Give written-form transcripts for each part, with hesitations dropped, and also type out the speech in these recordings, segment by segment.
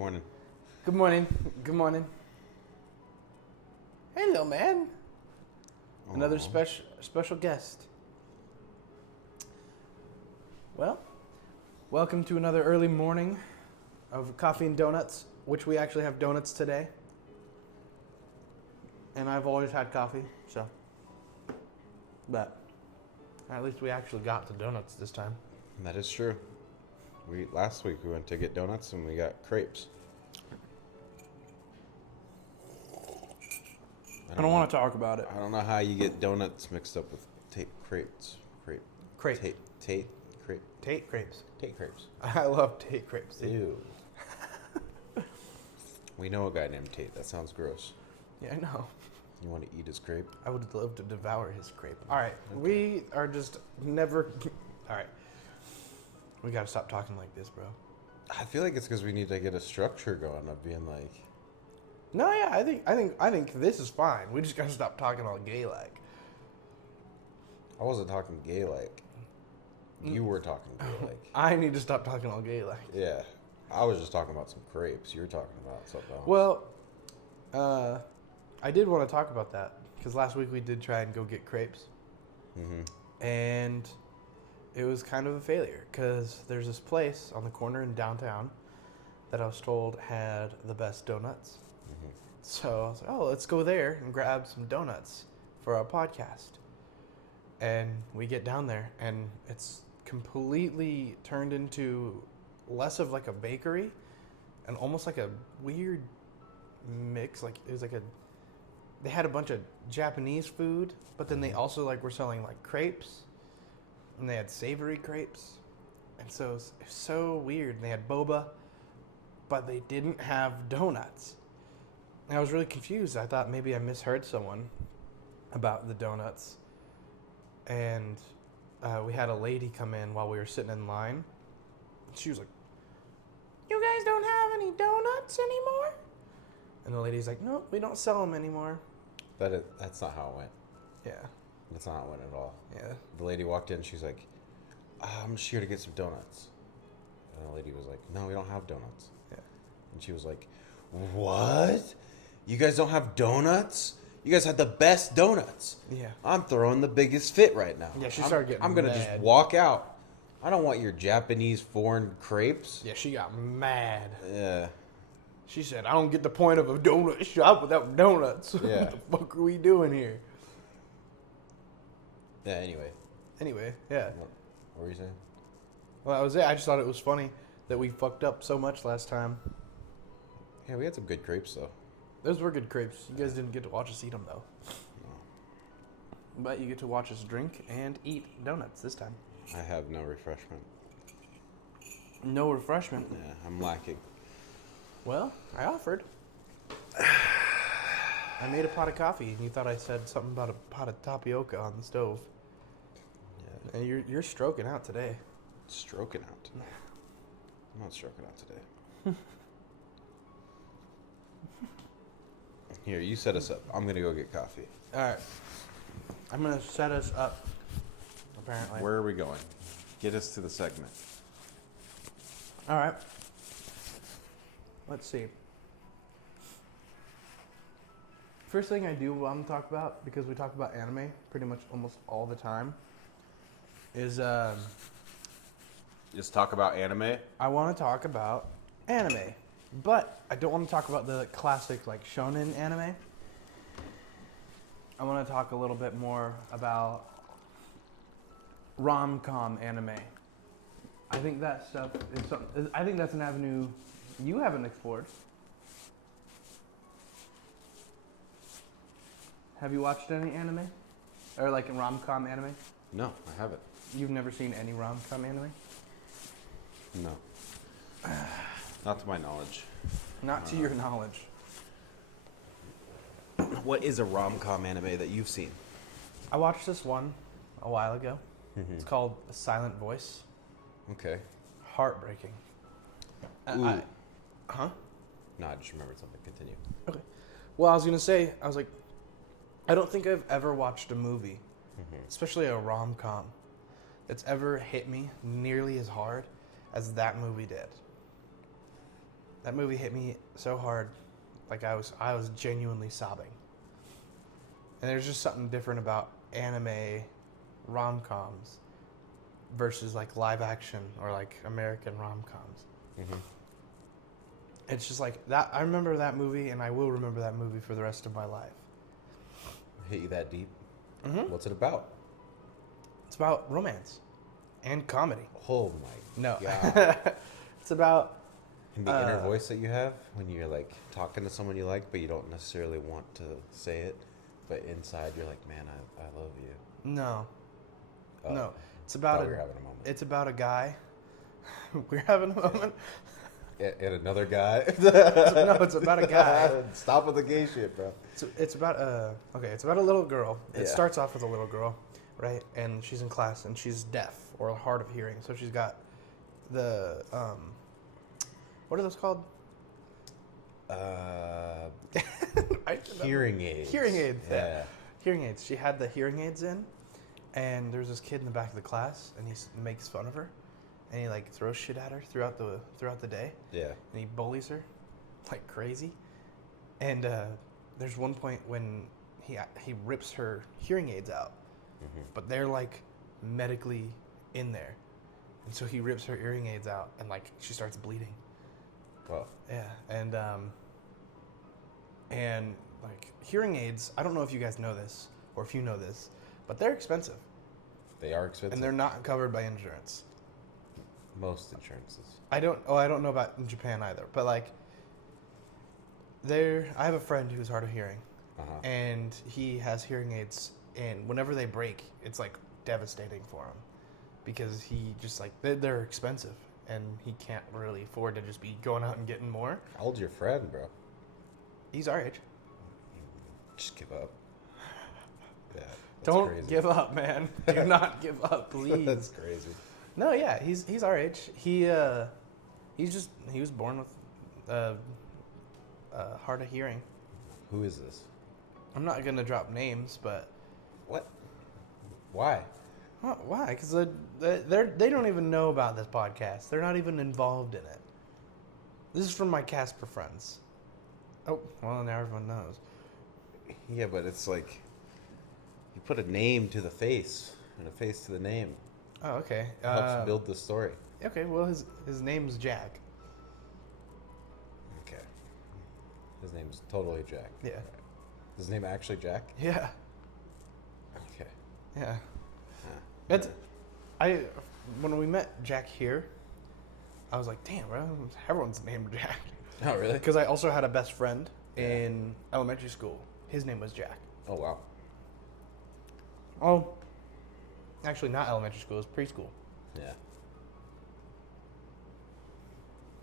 morning. Good morning. Good morning. Hey, little man. Another Aw. special guest. Well, welcome to another early morning of Coffee and Donuts, which we actually have donuts today. And I've always had coffee, so. But at least we actually got the donuts this time. That is true. Last week we went to get donuts and we got crepes. I don't want to talk about it. I don't know how you get donuts mixed up with crepes. Crepe. Tate crepes. Tate crepes. I love Tate crepes. Dude. Ew. We know a guy named Tate. That sounds gross. Yeah, I know. You want to eat his crepe? I would love to devour his crepe. All right, we are just never. All right, we gotta stop talking like this, bro. I feel like it's because we need to get a structure going of being like. No, yeah, I think this is fine. We just gotta stop talking all gay like. I wasn't talking gay like. You were talking gay like. I need to stop talking all gay like. Yeah, I was just talking about some crepes. You were talking about something else. Well, I did want to talk about that because last week we did try and go get crepes, and it was kind of a failure because there's this place on the corner in downtown that I was told had the best donuts. So I was like, oh, let's go there and grab some donuts for our podcast. And we get down there, and it's completely turned into less of like a bakery and almost like a weird mix. Like it was like they had a bunch of Japanese food, but then they also like were selling like crepes, and they had savory crepes. And so it was so weird. And they had boba, but they didn't have donuts. And I was really confused. I thought maybe I misheard someone about the donuts. And we had a lady come in while we were sitting in line. She was like, "You guys don't have any donuts anymore?" And the lady's like, "No, we don't sell them anymore." That's not how it went. Yeah. That's not how it went at all. Yeah. The lady walked in. She's like, "I'm just here to get some donuts." And the lady was like, "No, we don't have donuts." Yeah. And she was like, "What? You guys don't have donuts? You guys had the best donuts. Yeah. I'm throwing the biggest fit right now. Yeah, she started getting I'm gonna mad. just walk out. I don't want your Japanese foreign crepes." Yeah, she got mad. Yeah. She said, "I don't get the point of a donut shop without donuts." Yeah. What the fuck are we doing here? Yeah. Anyway, Anyway, yeah. what were you saying? Well, that was it. I just thought it was funny that we fucked up so much last time. Yeah, we had some good crepes though. Those were good crepes. You guys didn't get to watch us eat them, though. No. But you get to watch us drink and eat donuts this time. I have no refreshment. No refreshment. Yeah, I'm lacking. Well, I offered. I made a pot of coffee, and you thought I said something about a pot of tapioca on the stove. Yeah. And you're stroking out today. Stroking out. I'm not stroking out today. Here, you set us up. I'm gonna go get coffee. All right. I'm going to set us up, apparently. Where are we going? Get us to the segment. All right. Let's see. First thing I do want to talk about, because we talk about anime pretty much almost all the time, is Just talk about anime. I want to talk about anime. But I don't want to talk about the classic like shonen anime. I want to talk a little bit more about rom-com anime. I think that stuff is I think that's an avenue you haven't explored. Have you watched any anime? Or like rom-com anime? No, I haven't. You've never seen any rom-com anime? No. Not to my knowledge. Not to your knowledge. What is a rom-com anime that you've seen? I watched this one a while ago. It's called A Silent Voice. Okay. Heartbreaking. Ooh. Huh? No, I just remembered something. Continue. Okay. Well, I was going to say, I was like, I don't think I've ever watched a movie, especially a rom-com, that's ever hit me nearly as hard as that movie did. That movie hit me so hard, like I was genuinely sobbing. And there's just something different about anime rom-coms versus like live action or like American rom-coms. Mm-hmm. It's just like that. I remember that movie, and I will remember that movie for the rest of my life. Hit you that deep? Mm-hmm. What's it about? It's about romance and comedy. Oh my No, god! it's about And the inner voice that you have when you're like talking to someone you like, but you don't necessarily want to say it, but inside you're like, man, I love you. no, Oh, no. It's about we were having a moment. It's about a guy. We're having a moment. And another guy. No, it's about a guy. Stop with the gay shit, bro. It's about it's about a little girl. It Yeah. starts off with a little girl, right? And she's in class, and she's deaf or hard of hearing. So she's got the what are those called? Hearing aids. Hearing aids. Yeah. Hearing aids. She had the hearing aids in, and there's this kid in the back of the class, and he makes fun of her, and he like throws shit at her throughout the day, Yeah. and he bullies her like crazy. And there's one point when he rips her hearing aids out, Mm-hmm. but they're like medically in there, and so he rips her hearing aids out, and like she starts bleeding. Well, Yeah, and like hearing aids, I don't know if you guys know this or if you know this, but they're expensive, they are expensive. and they're not covered by insurance. Most insurances. I don't know about in Japan either, but like I have a friend who's hard of hearing, Uh-huh. and he has hearing aids, and whenever they break, it's like devastating for him because he just like they're expensive, and he can't really afford to just be going out and getting more. How old's your friend, bro? He's our age. Just give up. Yeah. That's Don't crazy. give up, man. Do not give up, please. That's crazy. No, yeah, he's our age. He was born with hard of hearing. Who is this? I'm not gonna drop names, but What? Why? why? Because they don't even know about this podcast. They're not even involved in it. This is from my Casper friends. Oh, well, now everyone knows. Yeah, but it's like you put a name to the face and a face to the name. Oh, okay. It helps build the story. Okay, well, his name's Jack. Okay. His name's totally Jack. Yeah. Right. His name actually Jack? Yeah. Okay. Yeah. Huh. When we met Jack here, I was like, damn, bro, everyone's named Jack. Oh, really? Because I also had a best friend in elementary school. His name was Jack. Oh, wow. Oh, actually, not elementary school. It was preschool. Yeah.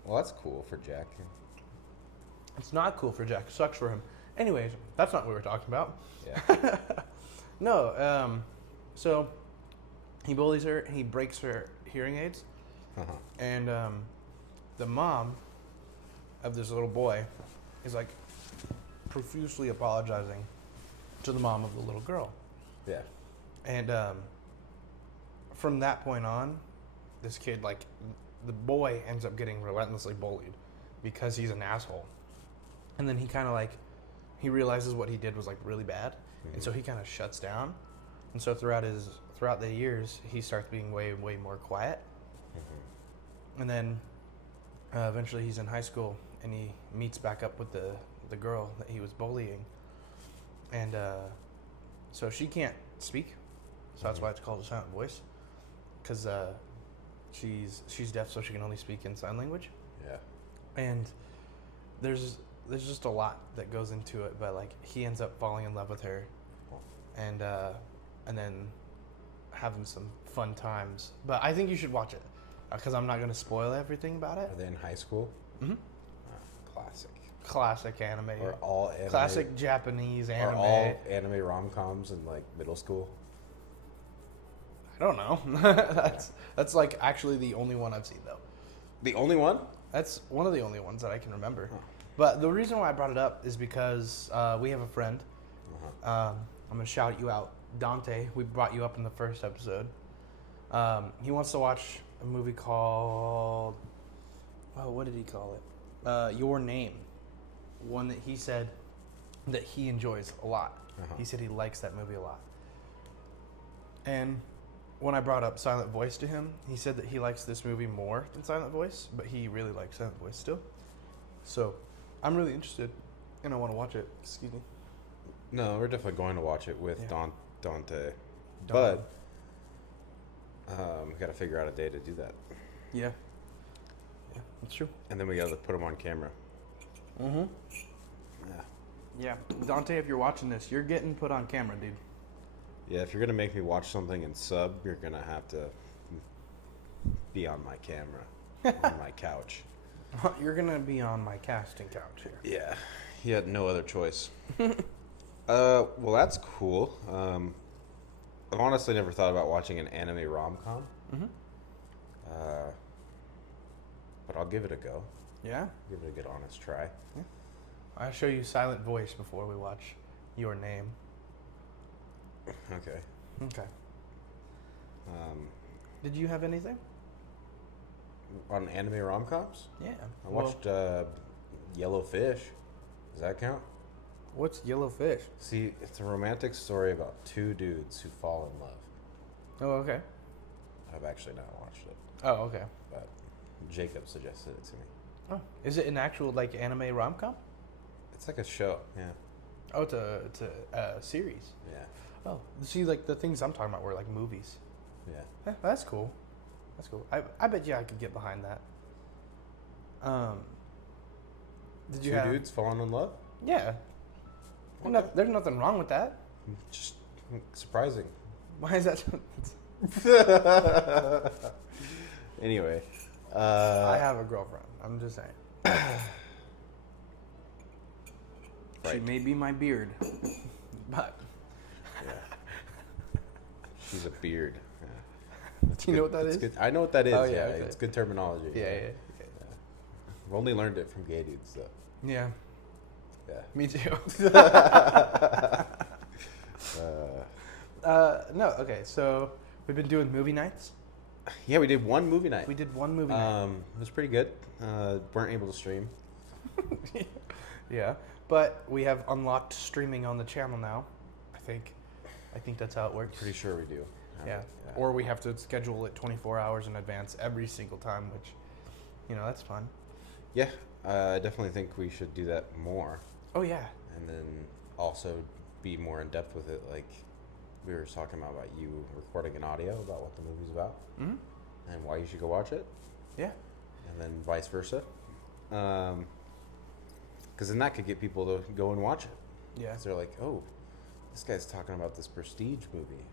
Well, that's cool for Jack. It's not cool for Jack. It sucks for him. Anyways, that's not what we were talking about. Yeah. No, so he bullies her. He breaks her hearing aids. Uh-huh. And the mom of this little boy is like profusely apologizing to the mom of the little girl. Yeah. And from that point on, this kid, like, the boy ends up getting relentlessly bullied because he's an asshole. And then he kind of like, he realizes what he did was like really bad. Mm-hmm. And so he kind of shuts down. And so throughout the years, he starts being way, way more quiet. Mm-hmm. And then eventually he's in high school and he meets back up with the girl that he was bullying. And so she can't speak. So that's why it's called a silent voice. Because she's deaf, so she can only speak in sign language. Yeah. And there's just a lot that goes into it, but like he ends up falling in love with her, and then having some fun times. But I think you should watch it because I'm not going to spoil everything about it. Are they in high school? Mm-hmm. Classic. Classic anime. Or all anime. Classic Japanese anime. Or all anime rom-coms in like middle school. I don't know. That's like actually the only one I've seen though. The only one? That's one of the only ones that I can remember. Huh. But the reason why I brought it up is because we have a friend. Uh-huh. I'm going to shout you out. Dante, we brought you up in the first episode. He wants to watch a movie called... Oh, what did he call it? Your Name, one that he said that he enjoys a lot. He said he likes that movie a lot. And when I brought up Silent Voice to him, he said that he likes this movie more than Silent Voice, but he really likes Silent Voice still. So I'm really interested, and I want to watch it. Excuse me. No, we're definitely going to watch it with Dante. Dante. But we got to figure out a day to do that. Yeah. Yeah, that's true. And then we got to put him on camera. Mm-hmm. Yeah. Yeah. Dante, if you're watching this, you're getting put on camera, dude. Yeah, if you're going to make me watch something in sub, you're going to have to be on my camera, on my couch. You're going to be on my casting couch here. Yeah, he had no other choice. Well, that's cool. I've honestly never thought about watching an anime rom-com. Mm-hmm. But I'll give it a go. Yeah? Give it a good honest try. Yeah. I'll show you Silent Voice before we watch Your Name. Okay. Okay. Did you have anything? On anime rom-coms? Yeah. I watched Yellow Fish. Does that count? What's Yellow Fish? See, it's a romantic story about two dudes who fall in love. Oh, okay. I've actually not watched it, Oh, okay. but Jacob suggested it to me. Oh, is it an actual like anime rom-com? It's like a show, yeah. Oh, it's a series. Yeah, Oh, see, like the things I'm talking about were like movies. yeah. That's cool. That's cool. I bet you I could get behind that. Did you Two have? dudes falling in love? Yeah. Okay. There's nothing wrong with that. Just surprising. Why is that? Anyway. I have a girlfriend. I'm just saying. She Right. may be my beard, but Yeah. She's a beard. Yeah. do you know what that It's is? good. I know what that is. Oh, yeah, yeah, okay. It's good terminology. Yeah. I've only learned it from gay dudes, though. Yeah. Yeah. Me too. Uh, No. Okay. So we've been doing movie nights. yeah, we did one movie night. We did one movie night. It was pretty good. Weren't able to stream. Yeah, but we have unlocked streaming on the channel now. I think that's how it works. Pretty sure we do. Yeah. Or we have to schedule it 24 hours in advance every single time, which, that's fun. Yeah, I definitely think we should do that more, Oh yeah. and then also be more in depth with it. Like we were talking about you recording an audio about what the movie's about Mm-hmm. and why you should go watch it, Yeah. and then vice versa. Because then that could get people to go and watch it. Yeah. 'Cause they're like, oh, this guy's talking about this Prestige movie.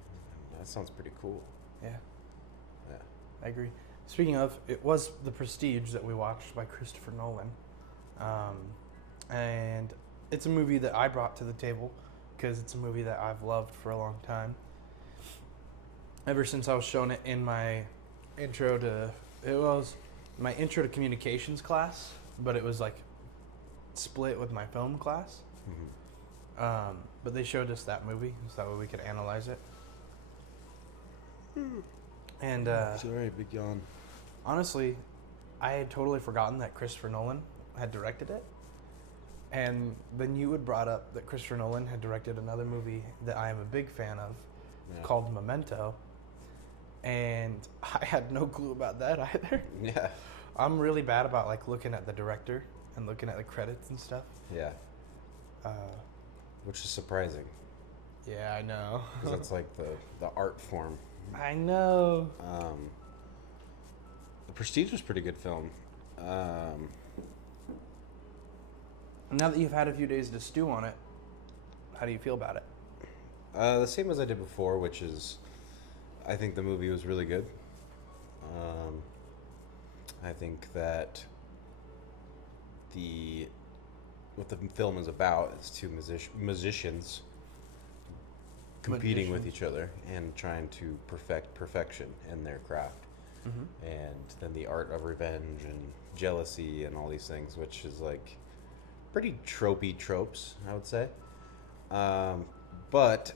That sounds pretty cool. Yeah. Yeah. I agree. Speaking of, it was The Prestige that we watched by Christopher Nolan. And it's a movie that I brought to the table because it's a movie that I've loved for a long time. Ever since I was shown it in my intro to communications class, but it was like split with my film class. Mm-hmm. But they showed us that movie so that way we could analyze it. And Sorry, big yawn. honestly, I had totally forgotten that Christopher Nolan had directed it. And then you had brought up that Christopher Nolan had directed another movie that I am a big fan of called Memento. And I had no clue about that either. Yeah. I'm really bad about like looking at the director and looking at the credits and stuff. Yeah. Which is surprising. Yeah, I know. Because that's like the art form. I know. The Prestige was a pretty good film. Now that you've had a few days to stew on it, how do you feel about it? The same as I did before, which is, I think the movie was really good. I think that what the film is about is two musicians competing with each other and trying to perfect perfection in their craft. Mm-hmm. And then the art of revenge and jealousy and all these things, which is like pretty tropey tropes, I would say. But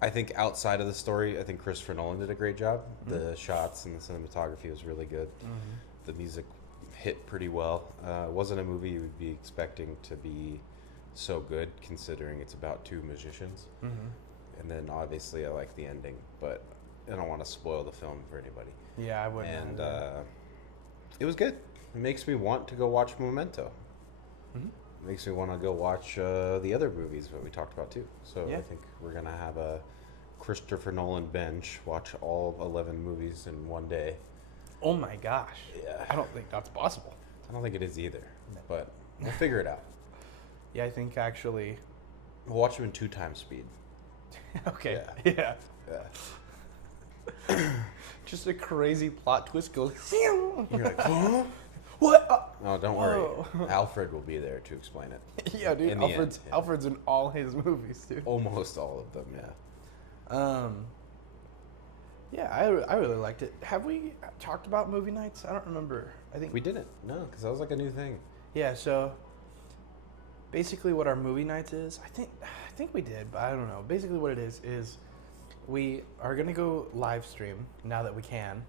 I think outside of the story, I think Christopher Nolan did a great job. Mm-hmm. The shots and the cinematography was really good. Mm-hmm. The music hit pretty well. It wasn't a movie you would be expecting to be so good, considering it's about two magicians. Mm-hmm. And then obviously I like the ending, but I don't want to spoil the film for anybody. Yeah, I wouldn't. And it was good. It makes me want to go watch Memento. Mm-hmm. It makes me want to go watch the other movies that we talked about too. So Yeah. I think we're gonna have a Christopher Nolan binge, watch all 11 movies in one day. Oh my gosh. Yeah. I don't think that's possible. I don't think it is either, No. but we'll figure it out. Yeah, I think actually. We'll watch them in 2x speed. Okay. Yeah. Yeah. Yeah. Just a crazy plot twist goes. You're like, huh? What? No, don't worry. Whoa. Alfred will be there to explain it. Yeah, dude. In the Alfred's end, yeah. Alfred's in all his movies, dude. Almost all of them, yeah. Yeah, I really liked it. Have we talked about movie nights? I don't remember. I think We didn't, no, because that was like a new thing. Yeah, so basically what our movie nights is, I think we did, but I don't know. Basically what it is we are going to go live stream now that we can.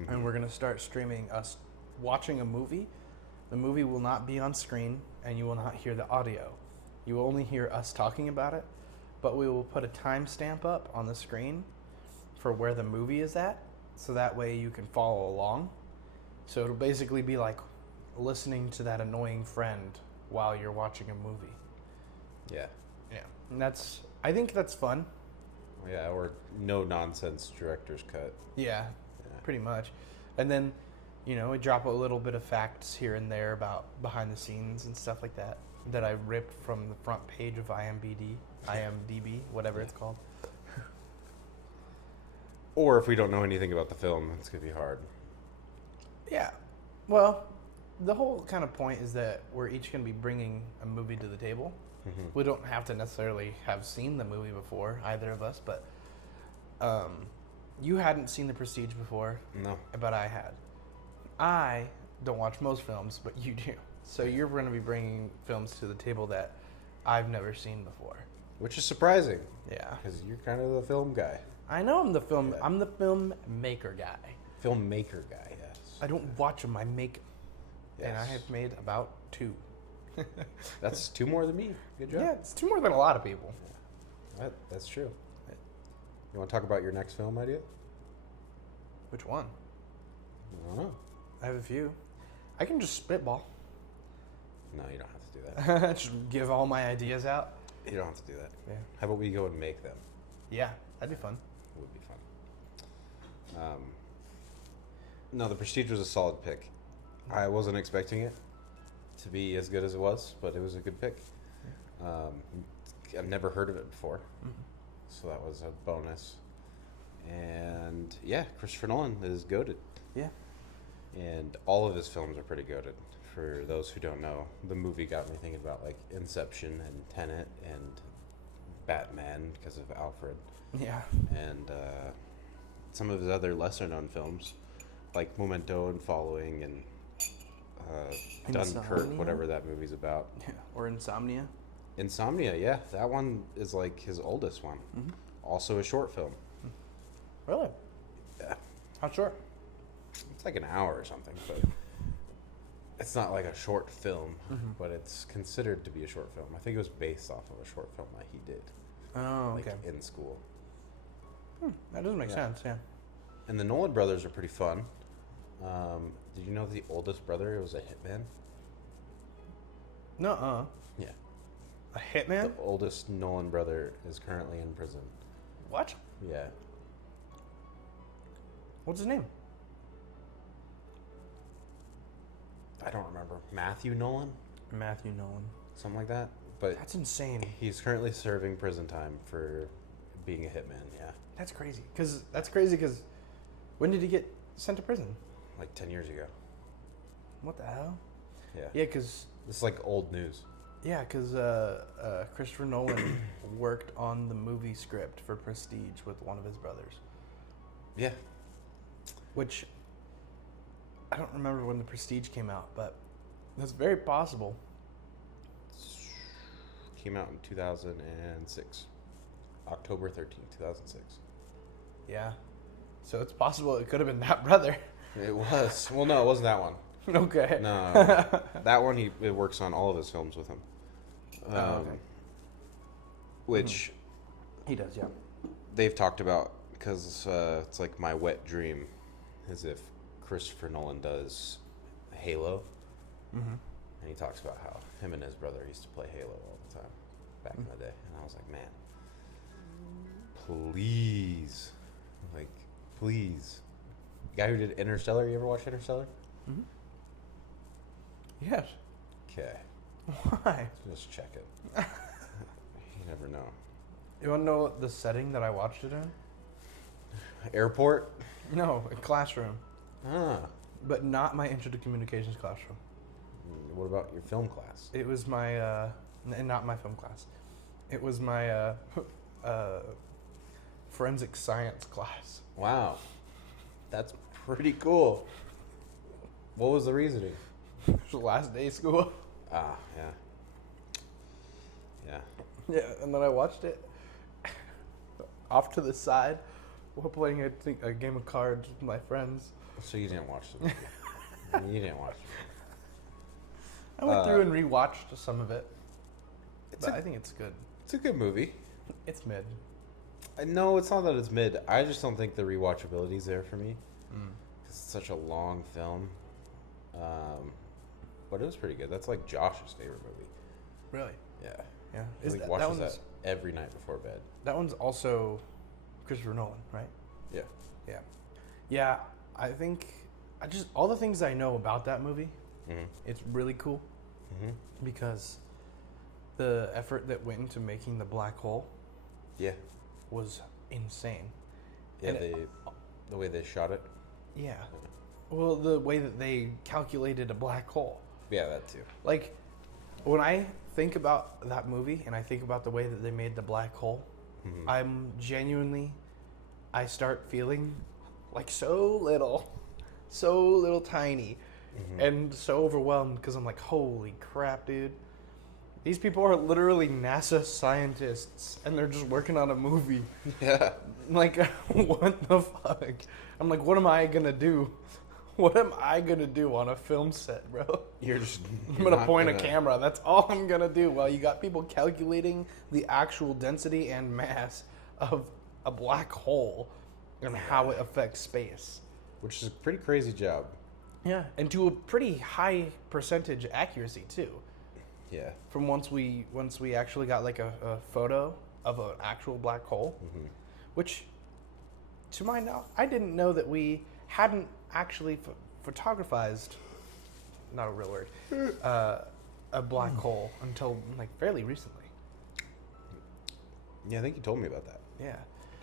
Mm-hmm. And we're going to start streaming us watching a movie. The movie will not be on screen and you will not hear the audio. You will only hear us talking about it, but we will put a timestamp up on the screen for where the movie is at, so that way you can follow along. So it'll basically be like listening to that annoying friend while you're watching a movie. Yeah. Yeah. And I think that's fun. Yeah, or no nonsense director's cut. Yeah, Yeah. pretty much. And then, we drop a little bit of facts here and there about behind the scenes and stuff like that I ripped from the front page of IMDb, whatever it's called. Or if we don't know anything about the film, it's going to be hard. Yeah. Well, the whole kind of point is that we're each going to be bringing a movie to the table. Mm-hmm. We don't have to necessarily have seen the movie before, either of us, but you hadn't seen The Prestige before, No. but I had. I don't watch most films, but you do. So you're going to be bringing films to the table that I've never seen before. Which is surprising, Yeah. because you're kind of the film guy. I know I'm the Yeah. film maker guy. Filmmaker guy, yes. I don't watch them, I make them. Yes. And I have made about 2. That's 2 more than me. Good job. Yeah, it's 2 more than a lot of people. That's true. You want to talk about your next film idea? Which one? I don't know. I have a few. I can just spitball. No, you don't have to do that. Just give all my ideas out. You don't have to do that. Yeah. How about we go and make them? Yeah, that'd be fun. It would be fun. No, The Prestige was a solid pick. I wasn't expecting it to be as good as it was, but it was a good pick. I've never heard of it before, so that was a bonus. And yeah, Christopher Nolan is goated. Yeah. And all of his films are pretty goated. For those who don't know, the movie got me thinking about like Inception and Tenet and Batman because of Alfred. Yeah. And some of his other lesser-known films, like Memento and Following and Dunkirk, Insomnia? whatever that movie's about. Yeah. Or Insomnia. Insomnia, yeah, that one is like his oldest one. Mm-hmm. Also a short film. Really? Yeah, How short? it's like an hour or something, but it's not like a short film, but it's considered to be a short film. I think it was based off of a short film that he did, Oh, like okay. in school. That doesn't make Yeah. sense, yeah. And the Nolan brothers are pretty fun. Did you know the oldest brother was a hitman? Nuh-uh. Yeah. A hitman? The oldest Nolan brother is currently in prison. What? Yeah. What's his name? I don't remember. Matthew Nolan? Matthew Nolan. Something like that. But That's insane. he's currently serving prison time for being a hitman, yeah. That's crazy. Because when did he get sent to prison? Like 10 years ago. What the hell? Yeah. Yeah, because This is like old news. Christopher Nolan worked on the movie script for Prestige with one of his brothers. Yeah. Which, I don't remember when the Prestige came out, but that's very possible. Came out in 2006. October 13th, 2006. Yeah. So it's possible it could have been that brother. It was. Well, no, it wasn't that one. Okay. No, that one it works on all of his films with him. Okay. Which He does, yeah. they've talked about because it's like my wet dream is if Christopher Nolan does Halo. Mm-hmm. And he talks about how him and his brother used to play Halo all the time back in the day. And I was like, man, please. Like, please. The guy who did Interstellar, you ever watch Interstellar? Mm-hmm. Yes. Okay. Why? Just check it. You never know. You want to know the setting that I watched it in? Airport? No, a classroom. Ah. But not my intro to communications classroom. What about your film class? It was my, not my film class. It was my forensic science class. Wow. That's pretty cool. What was the reasoning? It was the last day of school. Ah, yeah. Yeah. Yeah, and then I watched it off to the side while playing a game of cards with my friends. So you didn't watch the movie. You didn't watch it. I went through and rewatched some of it. I think it's good. It's a good movie. It's mid. No, it's not that it's mid. I just don't think the rewatchability is there for me. It's such a long film. But it was pretty good. That's like Josh's favorite movie. Really? Yeah. Yeah. He watches that every night before bed. That one's also Christopher Nolan, right? Yeah. Yeah. Yeah, I think all the things I know about that movie, it's really cool because the effort that went into making the black hole was insane. Yeah, the way they shot it. Yeah. Well, the way that they calculated a black hole. Yeah, that too. Like, when I think about that movie and I think about the way that they made the black hole, I start feeling like so little tiny, and so overwhelmed because I'm like, holy crap, dude. These people are literally NASA scientists and they're just working on a movie. Yeah. Like, what the fuck? I'm like, what am I gonna do? What am I gonna do on a film set, bro? I'm gonna point a camera. That's all I'm gonna do. While you got people calculating the actual density and mass of a black hole and how it affects space. Which is a pretty crazy job. Yeah, and to a pretty high percentage accuracy too. Yeah. From once we actually got like a photo of an actual black hole, which, to my knowledge, I didn't know that we hadn't actually photographized, not a real word, a black hole until like fairly recently. Yeah, I think you told me about that. Yeah.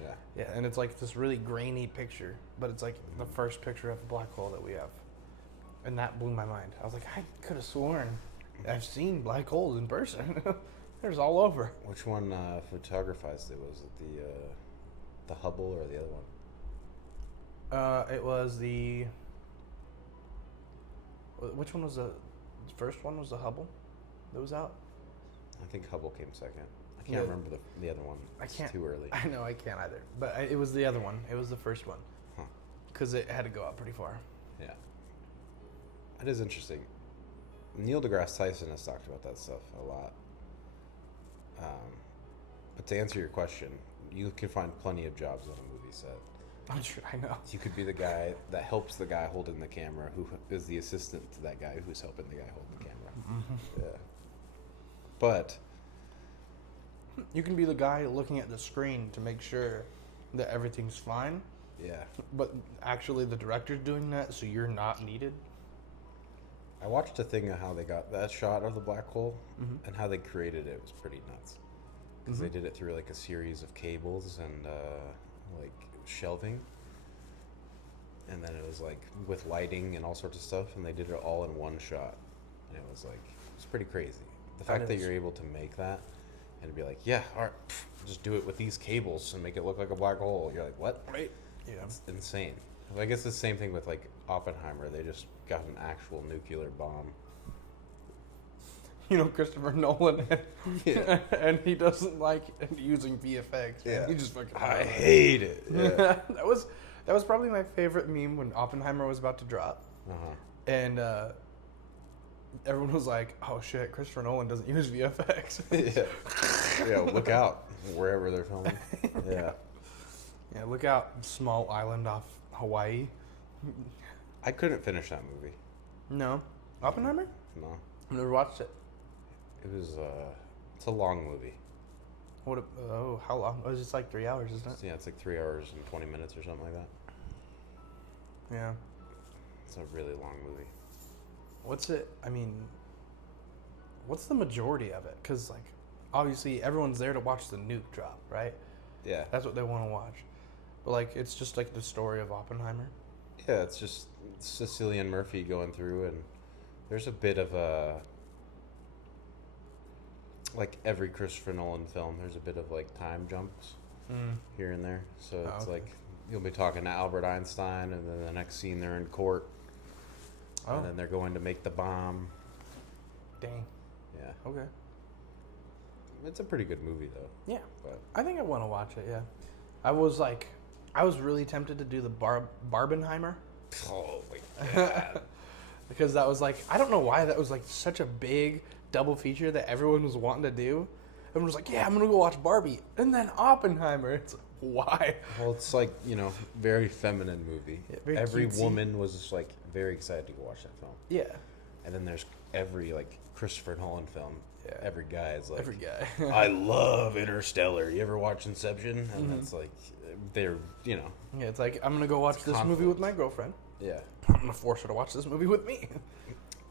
Yeah. Yeah, and it's like this really grainy picture, but it's like the first picture of a black hole that we have. And that blew my mind. I was like, I could have sworn I've seen black holes in person. There's all over. Which one photographized it? Was it the Hubble or the other one? It was the... Which one was the first one? Was the Hubble that was out? I think Hubble came second. I can't remember the other one. It's too early. I know, I can't either. But it was the other one. It was the first one. Because it had to go out pretty far. Yeah. That is interesting. Neil deGrasse Tyson has talked about that stuff a lot. But to answer your question, you can find plenty of jobs on a movie set. I'm sure, I know. You could be the guy that helps the guy holding the camera, who is the assistant to that guy who's helping the guy hold the camera. Yeah. But you can be the guy looking at the screen to make sure that everything's fine. Yeah. But actually the director's doing that, so you're not needed. I watched a thing of how they got that shot of the black hole and how they created it. It was pretty nuts. Because they did it through like a series of cables and like shelving. And then it was like with lighting and all sorts of stuff. And they did it all in one shot. And it was like, it's pretty crazy. The fact that you're able to make that and be like, yeah, all right, just do it with these cables and make it look like a black hole. You're like, what? Right. Yeah. It's insane. I guess the same thing with like Oppenheimer. They just got an actual nuclear bomb. You know, Christopher Nolan, and he doesn't like using VFX. Yeah. He just fucking... I hate it. Yeah. That was probably my favorite meme when Oppenheimer was about to drop. And everyone was like, "Oh shit, Christopher Nolan doesn't use VFX." Yeah, look out wherever they're filming. Yeah. Yeah, look out, small island off Hawaii. I couldn't finish that movie. No. Oppenheimer? No. I've never watched it. It was, it's a long movie. What? How long? Oh, it's like 3 hours, isn't it? Yeah, it's like 3 hours and 20 minutes or something like that. Yeah. It's a really long movie. What's it? I mean, what's the majority of it? Because, like, obviously everyone's there to watch the nuke drop, right? Yeah. That's what they want to watch. But, like, it's just like the story of Oppenheimer. Yeah, it's just Cillian Murphy going through, and there's a bit of a, like every Christopher Nolan film, there's a bit of like time jumps here and there. So it's okay. like you'll be talking to Albert Einstein, and then the next scene they're in court, and then they're going to make the bomb. Dang. Yeah. Okay. It's a pretty good movie though. Yeah. But I think I want to watch it, yeah. I was really tempted to do the Barbenheimer. Oh my god. Because that was like, I don't know why that was like such a big double feature that everyone was wanting to do. Everyone was like, yeah, I'm going to go watch Barbie. And then Oppenheimer. It's like, why? Well, it's like, very feminine movie. Yeah, every cutesy. woman was just like very excited to go watch that film. Yeah. And then there's every like Christopher Nolan film. Yeah. Every guy is like, Every guy. I love Interstellar. You ever watch Inception? And it's like, they're, Yeah, it's like, I'm going to go watch this movie with my girlfriend. Yeah. I'm going to force her to watch this movie with me.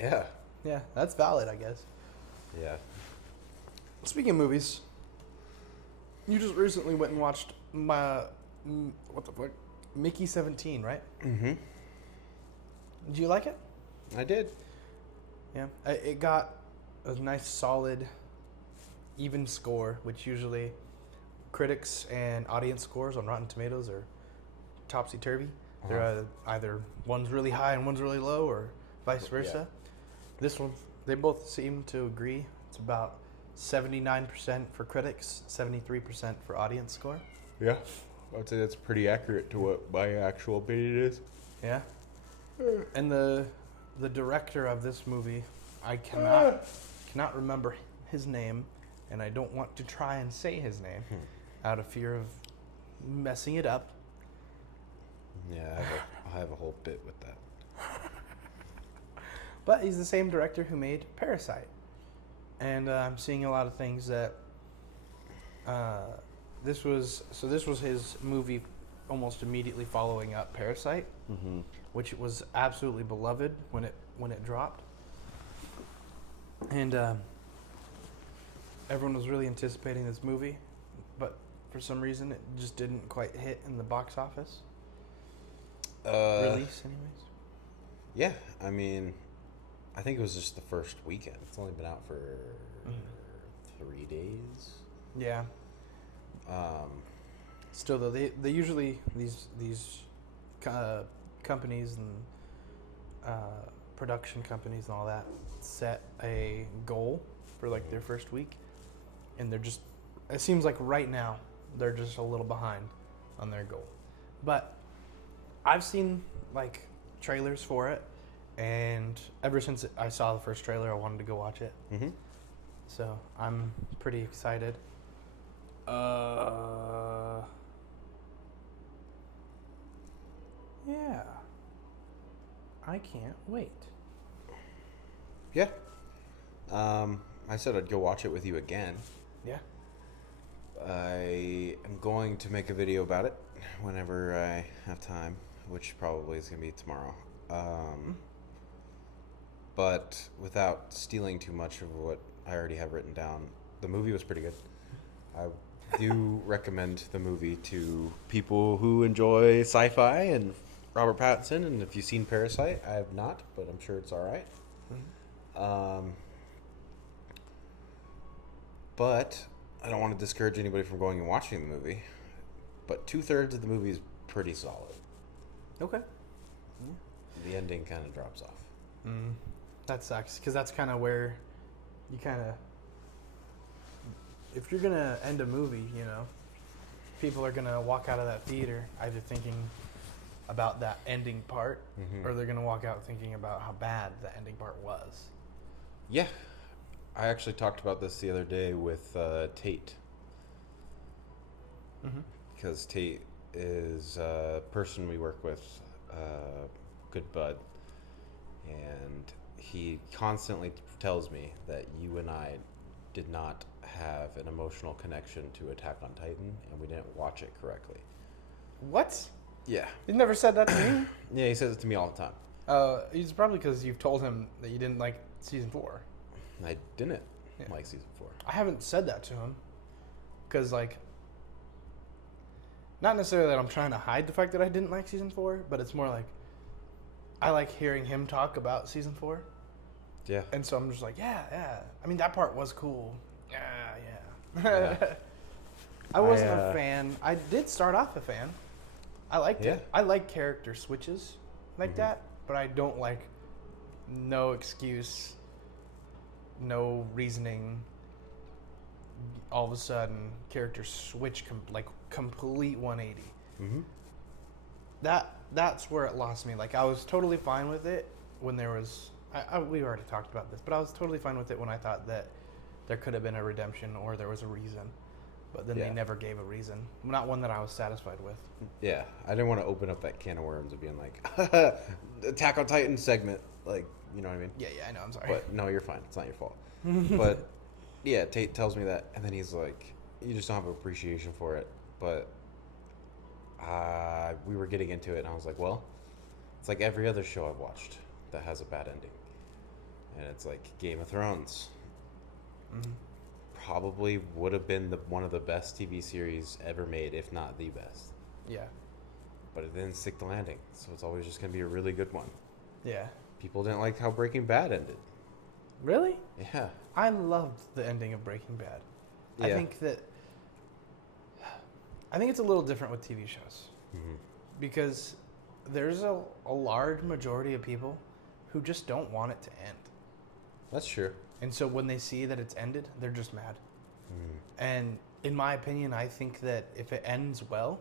Yeah. Yeah, that's valid, I guess. Yeah. Speaking of movies, you just recently went and watched what the fuck? Mickey 17, right? Mm-hmm. Did you like it? I did. Yeah. It got a nice, solid, even score, which usually critics and audience scores on Rotten Tomatoes are topsy-turvy. They're either one's really high and one's really low, or vice versa. Yeah. This one, they both seem to agree. It's about 79% for critics, 73% for audience score. Yeah. I would say that's pretty accurate to what my actual opinion is. Yeah. And the director of this movie, I cannot remember his name, and I don't want to try and say his name out of fear of messing it up. Yeah, I have a whole bit with that. But he's the same director who made Parasite. And I'm seeing a lot of things that this was his movie almost immediately following up Parasite, which was absolutely beloved when it dropped. And everyone was really anticipating this movie, but for some reason it just didn't quite hit in the box office. Release, anyways. Yeah, I mean, I think it was just the first weekend. It's only been out for 3 days. Yeah. Still, though, they usually these companies and production companies and all that set a goal for like their first week, and they're just, it seems like right now they're just a little behind on their goal. But I've seen like trailers for it, and ever since I saw the first trailer, I wanted to go watch it. Mm-hmm. So I'm pretty excited. Yeah. I can't wait. Yeah. I said I'd go watch it with you again. Yeah. I am going to make a video about it whenever I have time, which probably is going to be tomorrow. But without stealing too much of what I already have written down, the movie was pretty good. I do recommend the movie to people who enjoy sci-fi and Robert Pattinson, and if you've seen Parasite, I have not, but I'm sure it's all right. But I don't want to discourage anybody from going and watching the movie. But 2/3 of the movie is pretty solid. Okay. The ending kind of drops off. That sucks, because that's kind of where you kind of, if you're going to end a movie, people are going to walk out of that theater either thinking about that ending part, or they're going to walk out thinking about how bad the ending part was. Yeah. I actually talked about this the other day with Tate. Because Tate is a person we work with, good bud. And he constantly tells me that you and I did not have an emotional connection to Attack on Titan, and we didn't watch it correctly. What? Yeah. You never said that to me? Yeah, he says it to me all the time. It's probably because you've told him that you didn't like season 4. I didn't like season 4. I haven't said that to him. Because, like, not necessarily that I'm trying to hide the fact that I didn't like season 4, but it's more like I like hearing him talk about season 4. Yeah. And so I'm just like, yeah. I mean, that part was cool. Yeah. Yeah. I wasn't a fan. I did start off a fan. I liked Yeah. it. I like character switches like that, but I don't like no excuse, no reasoning. All of a sudden, characters switch complete 180. That's where it lost me. Like, I was totally fine with it when there was. We already talked about this, but I was totally fine with it when I thought that there could have been a redemption or there was a reason. But then they never gave a reason. Not one that I was satisfied with. Yeah, I didn't want to open up that can of worms of being like, Attack on Titan segment. Like, you know what I mean? Yeah, I know. I'm sorry. But no, you're fine. It's not your fault. But yeah, Tate tells me that, and then he's like, you just don't have appreciation for it. But we were getting into it, and I was like, well, it's like every other show I've watched that has a bad ending. And it's like Game of Thrones. Probably would have been one of the best TV series ever made, if not the best. Yeah. But it didn't stick the landing, so it's always just going to be a really good one. Yeah. People didn't like how Breaking Bad ended. Really? Yeah. I loved the ending of Breaking Bad. Yeah. I think it's a little different with TV shows. Because there's a large majority of people who just don't want it to end. That's true. And so when they see that it's ended, they're just mad. And in my opinion, I think that if it ends well,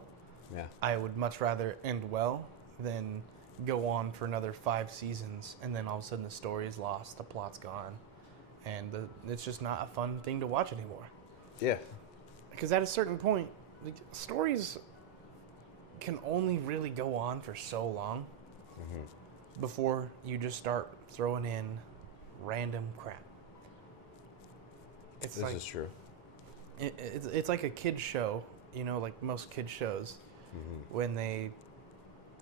I would much rather end well than go on for another 5 seasons and then all of a sudden the story is lost, the plot's gone, and it's just not a fun thing to watch anymore. Yeah. Because at a certain point, like, stories can only really go on for so long before you just start throwing in random crap. This is true. It's like a kid's show, you know, like most kid shows, when they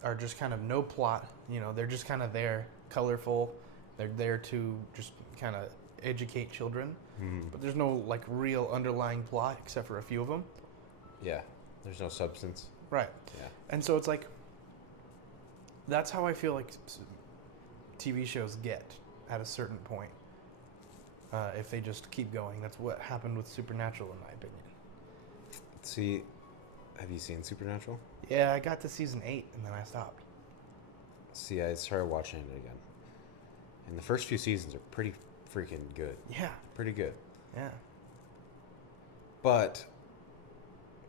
are just kind of no plot, you know, they're just kind of there, colorful, they're there to just kind of educate children, but there's no like real underlying plot except for a few of them. Yeah, there's no substance. Right. Yeah. And so it's like, that's how I feel like TV shows get at a certain point. If they just keep going. That's what happened with Supernatural, in my opinion. See, have you seen Supernatural? Yeah, I got to season 8, and then I stopped. See, I started watching it again. And the first few seasons are pretty freaking good. Yeah. Pretty good. Yeah. But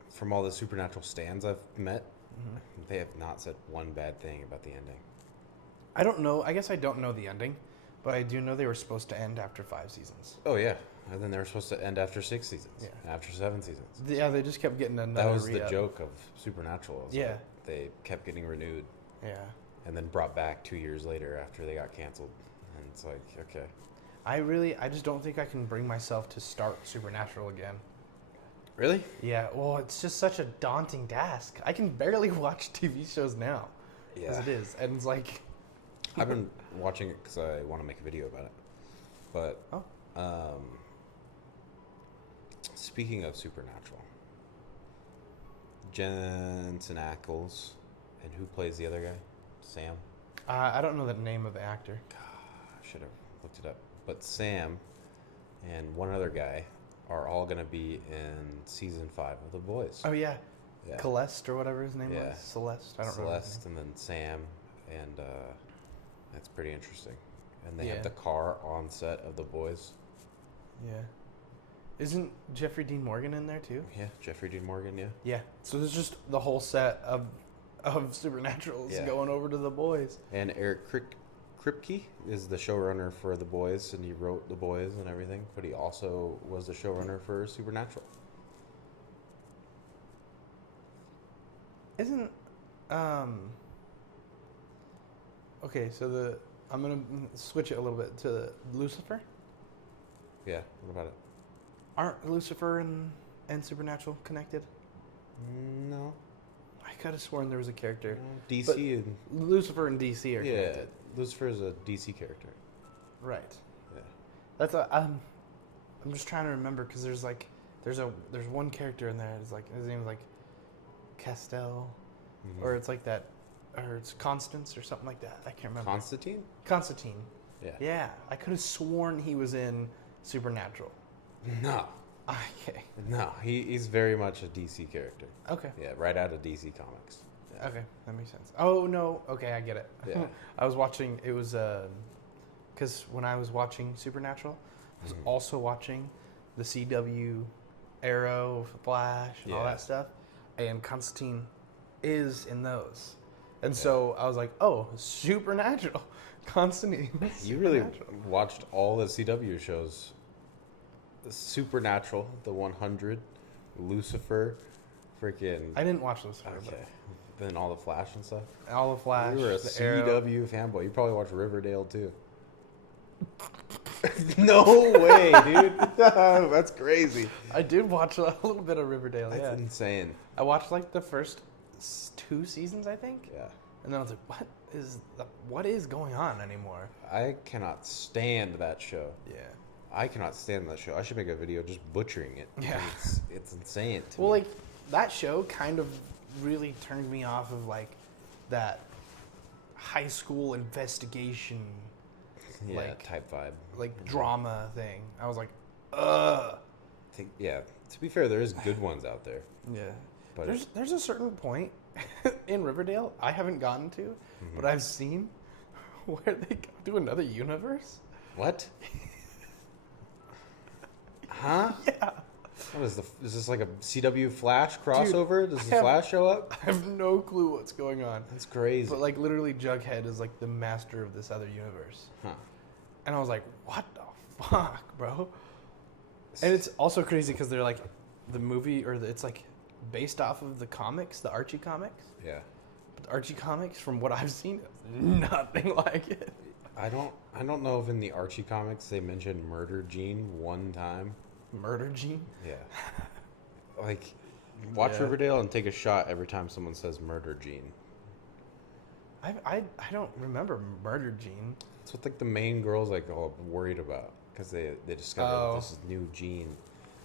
from all the Supernatural stans I've met, they have not said one bad thing about the ending. I don't know. I guess I don't know the ending. But I do know they were supposed to end after 5 seasons. Oh, yeah. And then they were supposed to end after 6 seasons. Yeah. After 7 seasons. Yeah, they just kept getting another That was re-up. the joke of Supernatural. Yeah. Like they kept getting renewed. Yeah. And then brought back 2 years later after they got canceled. And it's like, okay. I just don't think I can bring myself to start Supernatural again. Really? Yeah, well, it's just such a daunting task. I can barely watch TV shows now. Yeah. As it is. And it's like... I've been watching it because I want to make a video about it. But, speaking of Supernatural, Jensen Ackles, and who plays the other guy? Sam? I don't know the name of the actor. I should have looked it up. But Sam and one other guy are all going to be in season 5 of The Boys. Oh, yeah. Yeah. Celeste or whatever his name Yeah. was. Celeste. I don't know. Celeste and then Sam, and that's pretty interesting. And they Yeah. have the car on set of The Boys. Yeah. Isn't Jeffrey Dean Morgan in there too? Yeah, Jeffrey Dean Morgan, yeah. Yeah. So there's just the whole set of of Supernatural is Yeah. going over to The Boys. And Eric Kripke is the showrunner for The Boys, and he wrote The Boys and everything, but he also was the showrunner for Supernatural. Isn't okay, so I'm gonna switch it a little bit to Lucifer. Yeah, what about it? Aren't Lucifer and Supernatural connected? No. I could have sworn there was a character. DC But and... Lucifer and DC are Yeah, connected. Lucifer is a DC character. Right. Yeah. That's I'm just trying to remember because there's one character in there. It's like his name's like Castell, or it's like that, or it's Constance or something like that. I can't remember. Constantine. Yeah. Yeah, I could have sworn he was in Supernatural. No. Okay. No, he's very much a DC character. Okay. Yeah, right out of DC Comics. Yeah. Okay, that makes sense. Oh no. Okay, I get it. Yeah. I was watching. It was because when I was watching Supernatural, I was also watching the CW, Arrow, Flash, and all that stuff, and Constantine is in those, and so I was like, oh, Supernatural, Constantine. You really watched all the CW shows. Supernatural, The 100, Lucifer, freaking... I didn't watch Lucifer. Okay. Then all the Flash and stuff. All the Flash. You were a the Arrow. CW fanboy. You probably watched Riverdale too. No way, dude. That's crazy. I did watch a little bit of Riverdale. That's insane. I watched like the first 2 seasons, I think. Yeah. And then I was like, what is going on anymore? I cannot stand that show. Yeah. I cannot stand that show. I should make a video just butchering it. Yeah. It's insane to Well, me. like, that show kind of really turned me off of, like, that high school investigation, yeah, like, type vibe. like, drama thing. I was like, ugh. To be fair, there is good ones out there. Yeah. But There's a certain point in Riverdale I haven't gotten to, but I've seen where they go to another universe. What? Huh? Yeah. What is this like a CW Flash crossover? Does the Flash show up? I have no clue what's going on. That's crazy. But like literally Jughead is like the master of this other universe. Huh. And I was like, what the fuck, bro? And it's also crazy because they're like the movie it's like based off of the comics, the Archie comics. Yeah. But the Archie comics, from what I've seen, is nothing like it. I don't know if in the Archie comics they mentioned Murder Gene one time. Murder Gene? Yeah. Like, watch Riverdale and take a shot every time someone says Murder Gene. I don't remember Murder Gene. It's what like the main girl's like all worried about because they discover this new gene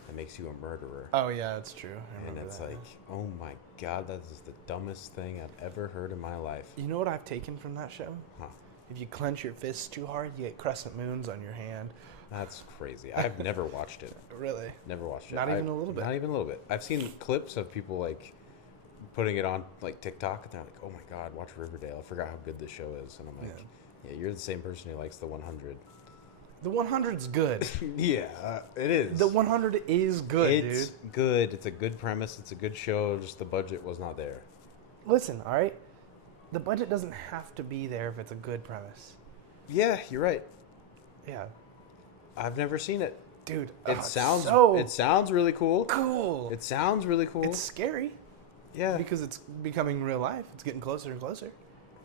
that makes you a murderer. Oh yeah, that's true. And it's that, like, oh my god, that is the dumbest thing I've ever heard in my life. You know what I've taken from that show? Huh. If you clench your fists too hard, you get crescent moons on your hand. That's crazy. I've never watched it. Really? Never watched it. Not even a little bit? Not even a little bit. I've seen clips of people, like, putting it on, like, TikTok, and they're like, oh my god, watch Riverdale. I forgot how good this show is. And I'm like, yeah, you're the same person who likes The 100. The 100's good. Yeah, it is. The 100 is good, It's good. It's a good premise. It's a good show. Just the budget was not there. Listen, all right? The budget doesn't have to be there if it's a good premise. Yeah, you're right. Yeah. I've never seen it. Dude, It sounds really cool. Cool. It sounds really cool. It's scary. Yeah. Because it's becoming real life. It's getting closer and closer.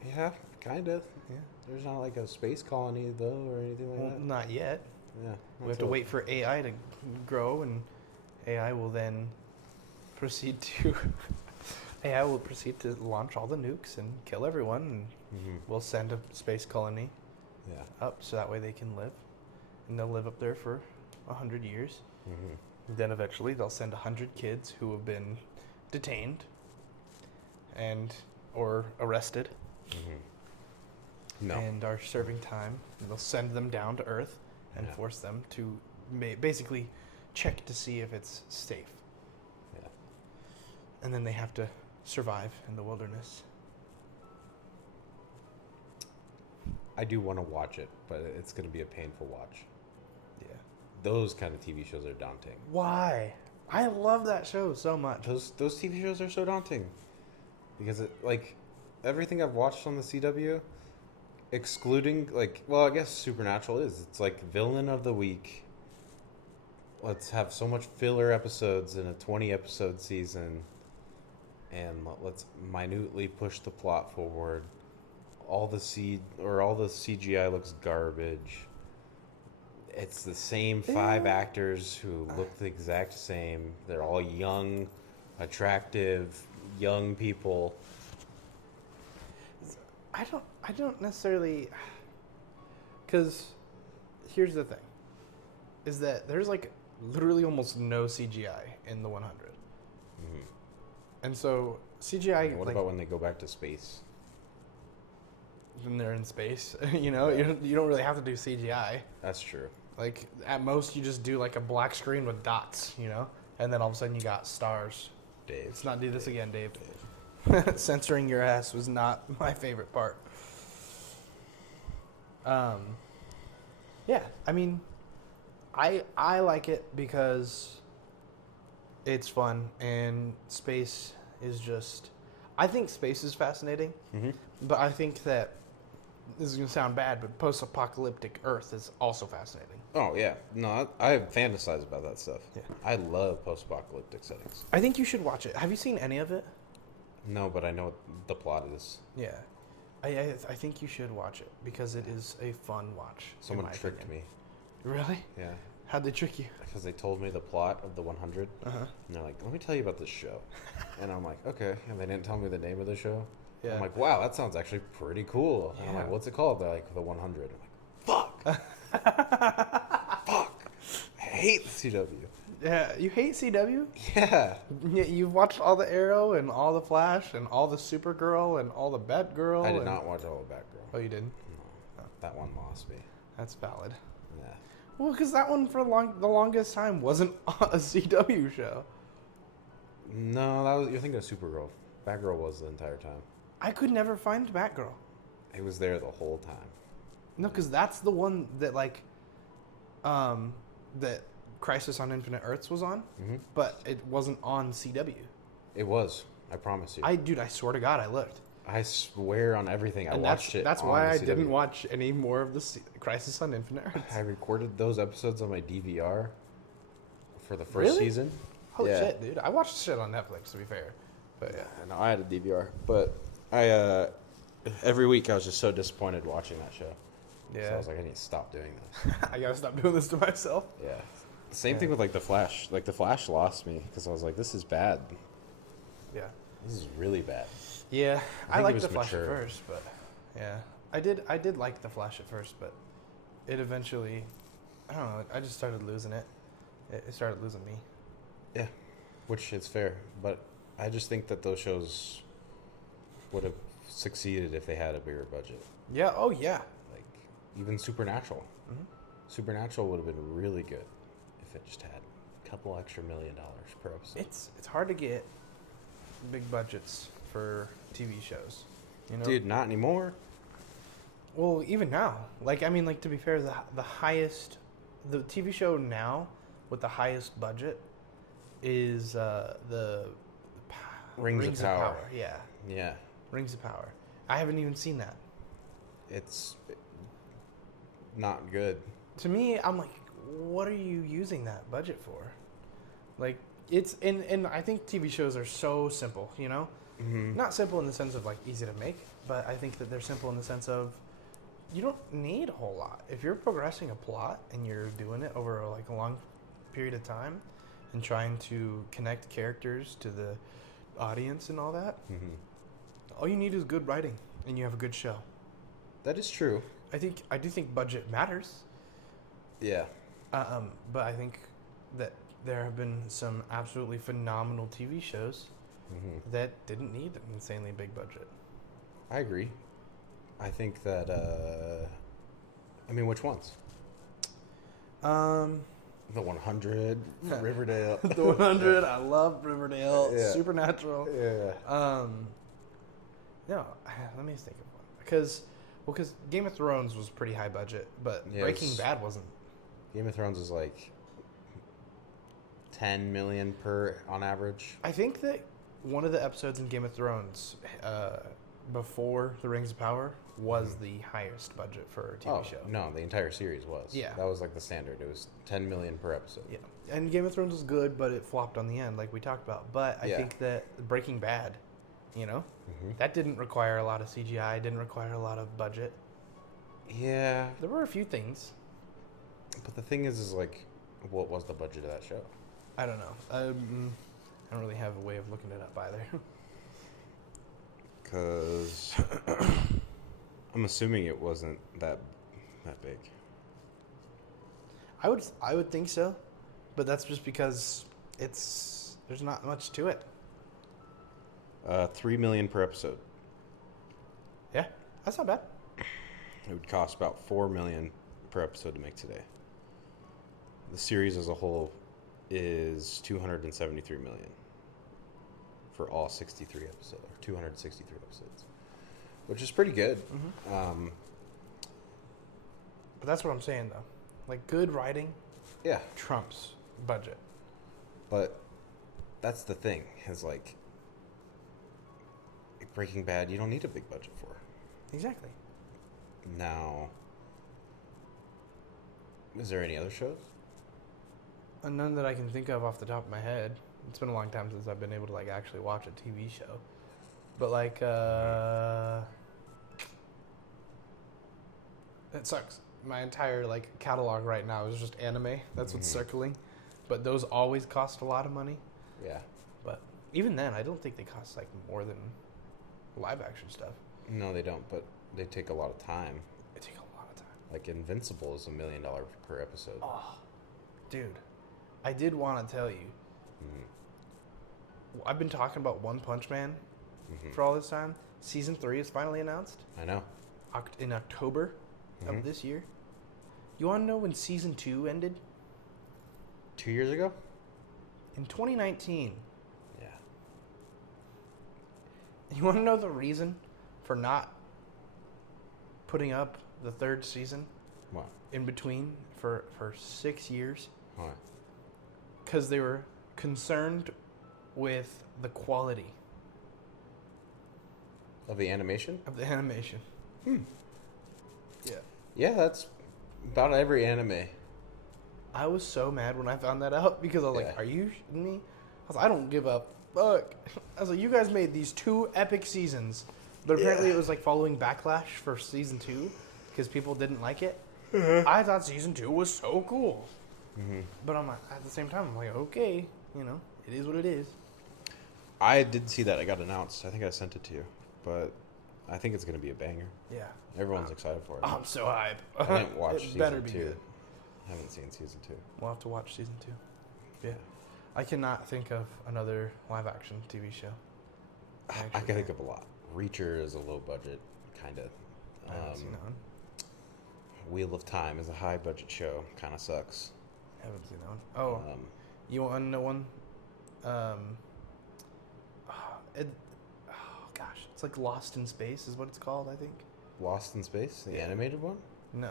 Yeah, kind of. Yeah. There's not like a space colony though or anything like that. Not yet. Yeah. We have to wait for AI to grow, and AI will then proceed to launch all the nukes and kill everyone, and we'll send a space colony up so that way they can live, and they'll live up there for 100 years. Then eventually they'll send 100 kids who have been detained or arrested and are serving time. And they'll send them down to Earth and force them to basically check to see if it's safe. Yeah. And then they have to survive in the wilderness. I do want to watch it, but it's going to be a painful watch. Yeah. Those kind of TV shows are daunting. Why? I love that show so much. Those TV shows are so daunting because everything I've watched on the CW, excluding like, well, I guess Supernatural is. It's like villain of the week. Let's have so much filler episodes in a 20 episode season, and let's minutely push the plot forward. All the CGI looks garbage. It's the same 5 actors who look the exact same. They're all young, attractive, young people. I don't necessarily, because here's the thing, is that there's like literally almost no CGI in the 100. Mm-hmm. And so CGI. And what about when they go back to space? When they're in space, you know, you don't really have to do CGI. That's true. Like at most, you just do like a black screen with dots, you know, and then all of a sudden you got stars. Dave, let's not do this again, Dave. Censoring your ass was not my favorite part. Yeah, I mean, I like it because it's fun and space is just. I think space is fascinating, but I think that this is gonna sound bad, but post-apocalyptic Earth is also fascinating. Oh yeah, no, I fantasize about that stuff. Yeah. I love post-apocalyptic settings. I think you should watch it. Have you seen any of it? No, but I know what the plot is. Yeah, I think you should watch it because it is a fun watch. Someone tricked me. Really? Yeah. How'd they trick you? Because they told me the plot of the 100, and they're like, "Let me tell you about this show," and I'm like, "Okay," and they didn't tell me the name of the show. Yeah. I'm like, "Wow, that sounds actually pretty cool." And I'm like, "What's it called?" They're like, "The 100." I'm like, "Fuck, fuck, I hate the CW." Yeah, you hate CW? Yeah. Yeah, you've watched all the Arrow and all the Flash and all the Supergirl and all the Batgirl. I did not watch all of Batgirl. Oh, you didn't? No, that one lost me. That's valid. Yeah. Well, because that one for the longest time wasn't a CW show. No, you're thinking of Supergirl. Batgirl was the entire time. I could never find Batgirl. It was there the whole time. No, because that's the one that that Crisis on Infinite Earths was on, but it wasn't on CW. It was. I promise you. I swear to God, I looked. I swear on everything. I watched it. That's why I didn't watch any more of the Crisis on Infinite Earths. I recorded those episodes on my DVR for the first season. Holy shit, dude! I watched shit on Netflix. To be fair, but yeah, no, I had a DVR, but I every week I was just so disappointed watching that show. Yeah, so I was like, I need to stop doing this. I gotta stop doing this to myself. Yeah. Same thing with like the Flash. Like the Flash lost me because I was like, this is bad. Yeah. This is really bad. Yeah, I liked the Flash at first, but yeah, I did like the Flash at first, but it eventually, I don't know, I just started losing it. It started losing me. Yeah, which is fair, but I just think that those shows would have succeeded if they had a bigger budget. Yeah. Oh yeah. Like even Supernatural. Supernatural would have been really good if it just had a couple extra $1 million per episode. It's hard to get big budgets for TV shows, you know? Dude, not anymore. Well, even now, to be fair, the TV show now with the highest budget is the Rings of Power. Yeah. Yeah. Rings of Power. I haven't even seen that. It's not good. To me, I'm like, what are you using that budget for? Like, it's and I think TV shows are so simple, you know? Not simple in the sense of like easy to make, but I think that they're simple in the sense of you don't need a whole lot. If you're progressing a plot and you're doing it over like a long period of time and trying to connect characters to the audience and all that, all you need is good writing and you have a good show. That is true. I do think budget matters. Yeah. But I think that there have been some absolutely phenomenal TV shows that didn't need an insanely big budget. I agree. I think that, which ones? The 100, Riverdale. The 100, I love Riverdale, Supernatural. Yeah. No, let me think of one. Because Game of Thrones was pretty high budget, but Breaking Bad wasn't. Game of Thrones is like 10 million per on average. I think that one of the episodes in Game of Thrones before The Rings of Power was the highest budget for a TV show. No, the entire series was. Yeah. That was like the standard. It was $10 million per episode. Yeah. And Game of Thrones was good, but it flopped on the end, like we talked about. But I think that Breaking Bad, that didn't require a lot of CGI, didn't require a lot of budget. Yeah. There were a few things. But the thing is like, what was the budget of that show? I don't know. I don't really have a way of looking it up either. Because I'm assuming it wasn't that big. I would think so, but that's just because there's not much to it. $3 million per episode. Yeah, that's not bad. It would cost about $4 million per episode to make today. The series as a whole is $273 million for all 63 episodes, or 263 episodes, which is pretty good. Mm-hmm. But that's what I'm saying, though. Like, good writing, trumps budget. But that's the thing, is like Breaking Bad, you don't need a big budget for. Exactly. Now, is there any other shows? None that I can think of off the top of my head. It's been a long time since I've been able to like actually watch a TV show. But like it sucks. My entire like catalog right now is just anime. That's what's circling. But those always cost a lot of money. Yeah. But even then, I don't think they cost like more than live action stuff. No, they don't, but they take a lot of time. They take a lot of time. Like Invincible is $1 million per episode. Oh, dude. I did want to tell you. I've been talking about One Punch Man for all this time. Season 3 is finally announced. I know. In October of this year. You want to know when Season 2 ended? 2 years ago? In 2019. Yeah. You want to know the reason for not putting up the third season? What? In between for 6 years? Why? Because they were concerned with the quality Of the animation? of the animation. Yeah. Yeah, that's about every anime. I was so mad when I found that out because I was like, Yeah. are you shitting me? I was like, I don't give a fuck. I was like, you guys made these 2 epic seasons, but apparently it was like following backlash for season 2 because people didn't like it. I thought season 2 was so cool. But I'm like, at the same time, I'm like, okay, it is what it is. I did see that. It got announced. I think I sent it to you. But I think it's going to be a banger. Yeah. Everyone's excited for it. I'm so hype. I didn't watch it season better be 2. good. I haven't seen season 2. We'll have to watch season 2. Yeah. I cannot think of another live action TV show. I can think of a lot. Reacher is a low budget, kind of. I haven't seen that one. Wheel of Time is a high budget show. Kind of sucks. I haven't seen that one. Oh, you want to know one? Gosh, it's like Lost in Space is what it's called, I think. Lost in Space, the animated one? No.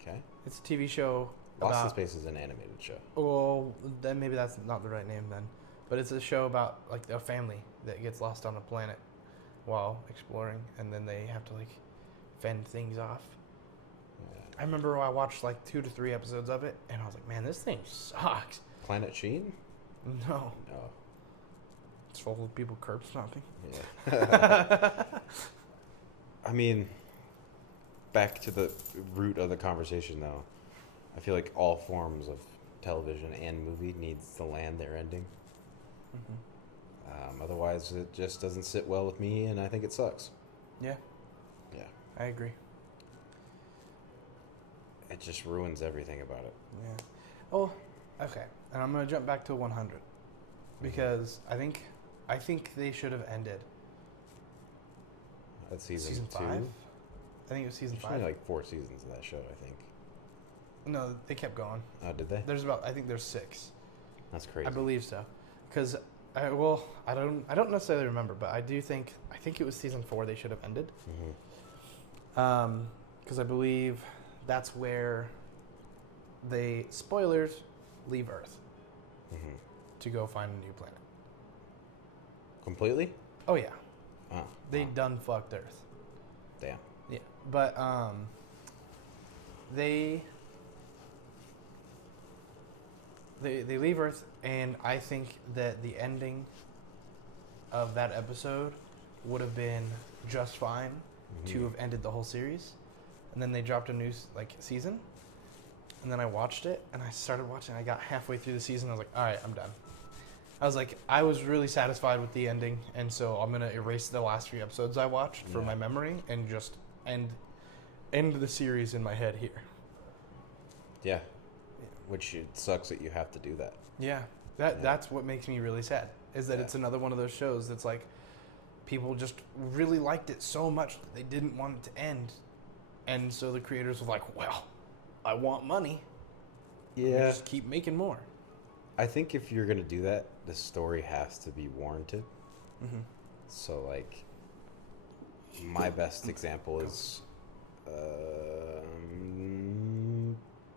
Okay. It's a TV show Lost in Space is an animated show. Well, then maybe that's not the right name then. But it's a show about like a family that gets lost on a planet while exploring, and then they have to like fend things off. Yeah. I remember I watched like 2 to 3 episodes of it, and I was like, man, this thing sucks. Planet Sheen? No. No. It's full of people curb stomping. Yeah. I mean, back to the root of the conversation, though. I feel like all forms of television and movie needs to land their ending. Otherwise, it just doesn't sit well with me, and I think it sucks. Yeah. Yeah. I agree. It just ruins everything about it. Yeah. Oh, okay. And I'm gonna jump back to 100 because I think they should have ended. That's season 2? 5? I think it was season 5. There's only like 4 seasons of that show, I think. No, they kept going. Oh, did they? I think there's 6. That's crazy. I believe so. Because, I don't necessarily remember, but I think it was season 4 they should have ended. Because I believe that's where they, spoilers, leave Earth to go find a new planet. Completely? Oh, yeah. They done fucked Earth. Damn. Yeah, but they leave Earth, and I think that the ending of that episode would have been just fine to have ended the whole series, and then they dropped a new season, and then I watched it, and I started watching. I got halfway through the season. I was like, all right, I'm done. I was really satisfied with the ending, and so I'm gonna erase the last few episodes I watched from my memory and just end the series in my head here. Yeah. Which it sucks that you have to do that. Yeah. That's what makes me really sad, is that it's another one of those shows that's like, people just really liked it so much that they didn't want it to end. And so the creators were like, well, I want money. Yeah. Just keep making more. I think if you're going to do that, the story has to be warranted. Mm-hmm. So, like, my best example is,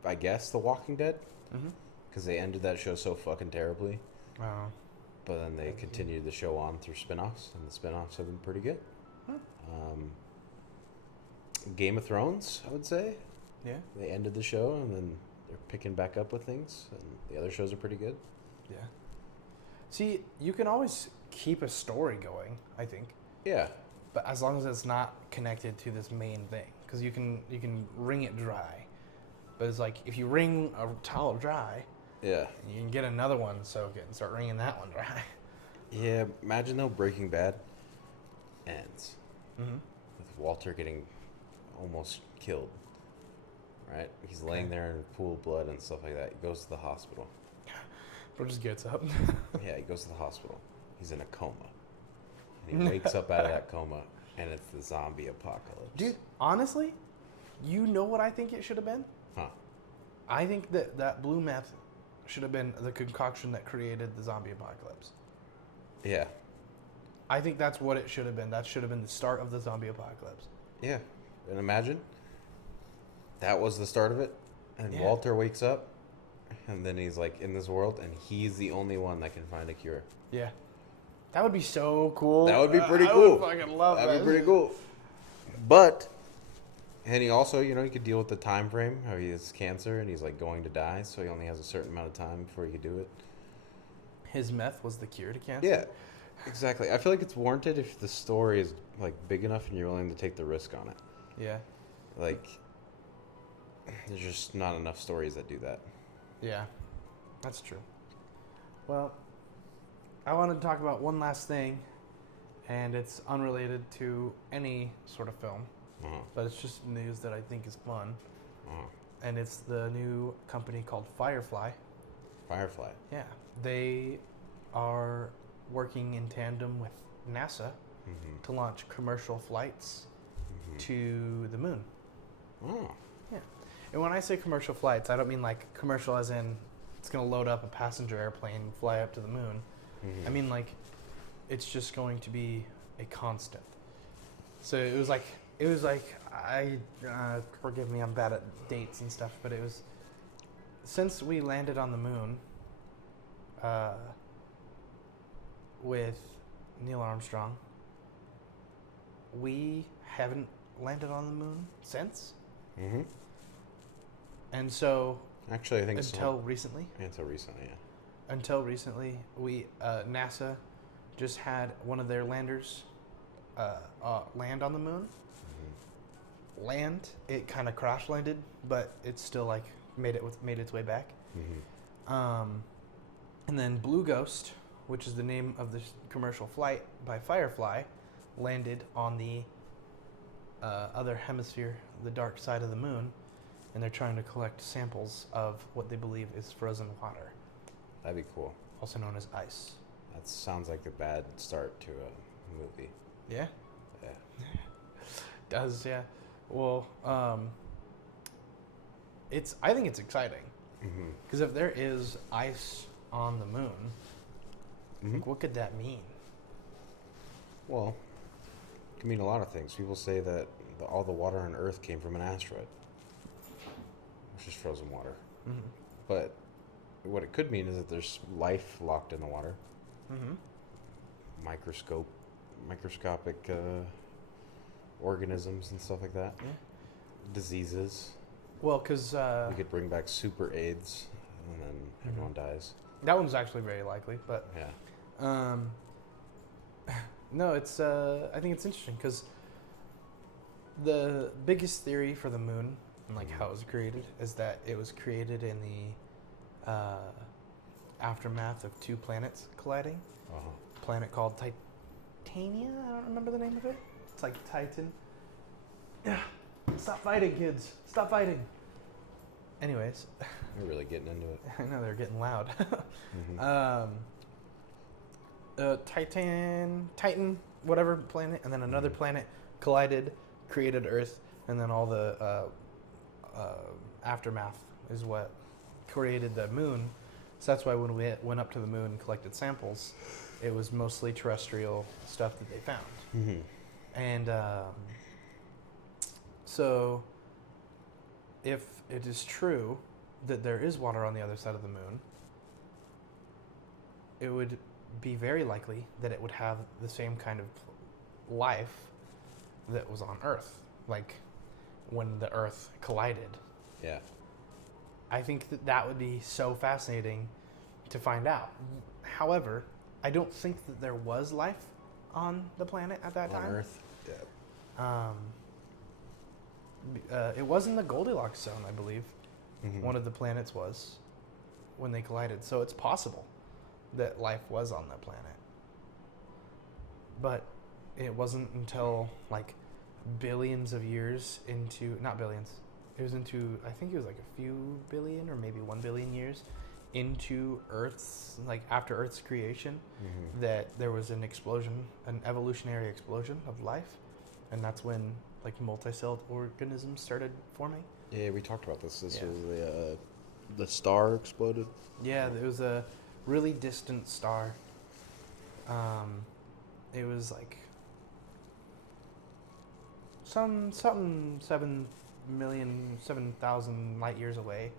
I guess, The Walking Dead. Because they ended that show so fucking terribly. Wow. But then they continued the show on through spin-offs, and the spin-offs have been pretty good. Game of Thrones, I would say. Yeah. They ended the show, and then they're picking back up with things, and the other shows are pretty good. Yeah. See, you can always keep a story going, I think. Yeah. But as long as it's not connected to this main thing. Because you can wring it dry. But it's like, if you wring a towel dry... Yeah. You can get another one, soak it, and start wringing that one dry. Yeah, imagine though Breaking Bad ends Mm-hmm. with Walter getting almost killed. Right? He's laying there in a pool of blood and stuff like that. He goes to the hospital. Bro just gets up. Yeah, he goes to the hospital. He's in a coma. And he wakes up out of that coma, and it's the zombie apocalypse. Dude, honestly, you know what I think it should have been? Huh. I think that blue meth should have been the concoction that created the zombie apocalypse. Yeah. I think that's what it should have been. That should have been the start of the zombie apocalypse. Yeah. And imagine that was the start of it. And Walter wakes up, and then he's like in this world, and he's the only one that can find a cure. Yeah. That would be so cool. That would be pretty I cool. would fucking love that. That'd be pretty cool. But, and he also, you could deal with the time frame. How he has cancer and he's like going to die, so he only has a certain amount of time before he could do it. His meth was the cure to cancer? Yeah, exactly. I feel like it's warranted if the story is like big enough and you're willing to take the risk on it. Yeah. Like, there's just not enough stories that do that. Yeah, that's true. Well, I wanted to talk about one last thing, and it's unrelated to any sort of film, but it's just news that I think is fun. And it's the new company called Firefly. Firefly? Yeah. They are working in tandem with NASA to launch commercial flights to the moon. Oh. Yeah. And when I say commercial flights, I don't mean like commercial as in it's going to load up a passenger airplane and fly up to the moon. I mean like it's just going to be a constant. So it was like I forgive me, I'm bad at dates and stuff, but it was since we landed on the moon with Neil Armstrong, we haven't landed on the moon since. And so actually, I think until recently, yeah. we NASA just had one of their landers land on the moon. It kind of crash landed, but it still like made its way back. And then Blue Ghost, which is the name of the commercial flight by Firefly, landed on the other hemisphere, the dark side of the moon, and they're trying to collect samples of what they believe is frozen water. That'd be cool. Also known as ice. That sounds like a bad start to a movie. Yeah? Yeah. Does, yeah. Well, I think it's exciting. Because if there is ice on the moon, like, what could that mean? Well, it can mean a lot of things. People say that all the water on Earth came from an asteroid, which is frozen water. But what it could mean is that there's life locked in the water. Microscope microscopic organisms and stuff like that. Yeah. Diseases. Well, because We could bring back super AIDS, and then everyone dies. that one's actually very likely. But Yeah. no, it's I think it's interesting because the biggest theory for the moon and like how it was created is that it was created in the aftermath of two planets colliding. Uh-huh. A planet called Titania. I don't remember the name of it. It's like Titan. Yeah. Stop fighting, kids. Stop fighting. Anyways, We're really getting into it. I know they're getting loud. Titan, whatever planet, and then another planet collided, created Earth, and then all the aftermath is what created the moon. So that's why when we went up to the moon and collected samples, it was mostly terrestrial stuff that they found. Mm-hmm. And so if it is true that there is water on the other side of the moon, it would be very likely that it would have the same kind of life that was on Earth, like when the Earth collided. Yeah. I think that would be so fascinating to find out. However, I don't think that there was life on the planet at that time. On Earth? Yeah. It was in the Goldilocks zone, I believe. Mm-hmm. One of the planets was when they collided. So it's possible that life was on that planet. But it wasn't until like billions of years into, not billions, it was into, I think it was like a few billion or maybe 1 billion years into Earth's, like after Earth's creation, that there was an explosion, an evolutionary explosion of life. And that's when like multicelled organisms started forming. Yeah, we talked about this. This was the star exploded. Yeah, it was a really distant star. It was like something 7,000 light years away.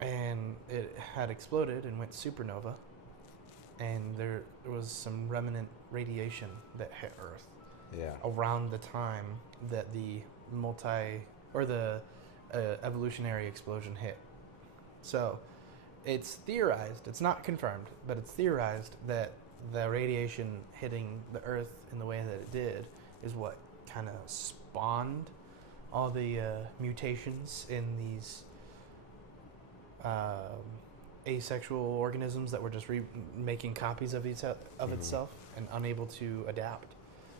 And it had exploded and went supernova. And there was some remnant radiation that hit Earth. Yeah. Around the time that the evolutionary explosion hit. So it's theorized, it's not confirmed, but it's theorized that the radiation hitting the Earth in the way that it did is what kind of spawned all the mutations in these asexual organisms that were just making copies of itself and unable to adapt.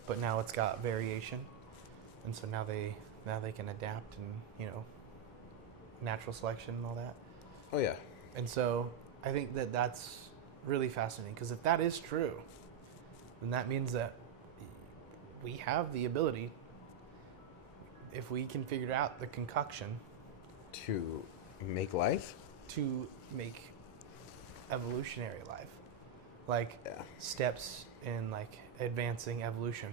But now it's got variation, and so now they can adapt, and natural selection and all that. Oh yeah. And so I think that that's really fascinating, because if that is true, then that means that we have the ability, if we can figure out the concoction, To make life? to make evolutionary life, like steps in like advancing evolution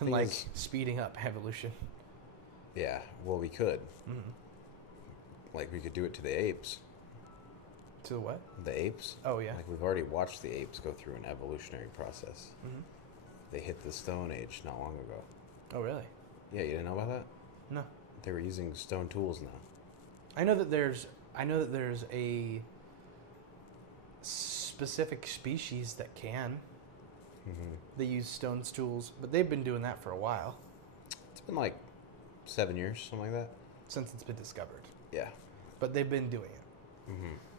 and like speeding up evolution. Yeah, well, we could. Like, we could do it to the apes. To the what? The apes? Oh, yeah. Like, we've already watched the apes go through an evolutionary process. They hit the Stone Age not long ago. Oh, really? Yeah, you didn't know about that? No. They were using stone tools now. I know that there's a specific species that can. They use stone tools, but they've been doing that for a while. It's been like 7 years, something like that. Since it's been discovered. Yeah. But they've been doing it.